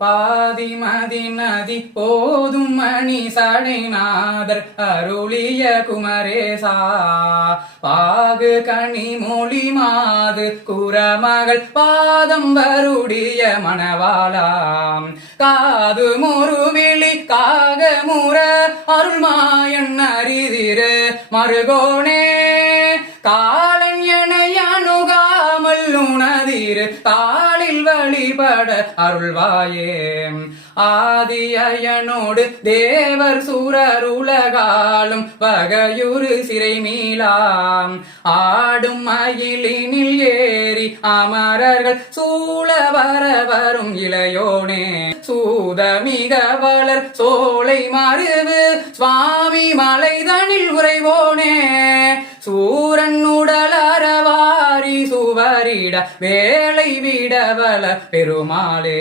பாதிமதி நதி போதும் மணி சடைநாதர் அருளிய குமரேசா பாகு கனி மொழி மாது குரமகள் பாதம் வருடைய மணவாளாம் காது முருவிழி காக முற அருள்மாயன் அரிதிரு மருகோனே காலன் எனை அணுகாமல் உணதிரு காலில் வழிபட அருள்வாயே ஆதியனோடு தேவர் சூரர் உலகாலும் வகையுறு சிறை மீளாம் ஆடும் மயிலினில் ஏறி அமரர்கள் சூழ வர வரும் இளையோனே சூதமிக வளர் சோலை மருவு சுவாமி மலைதனில் உறைவோனே சூரன் உடல் அறவாரி சுவரிட வேலை விடவல பெருமாளே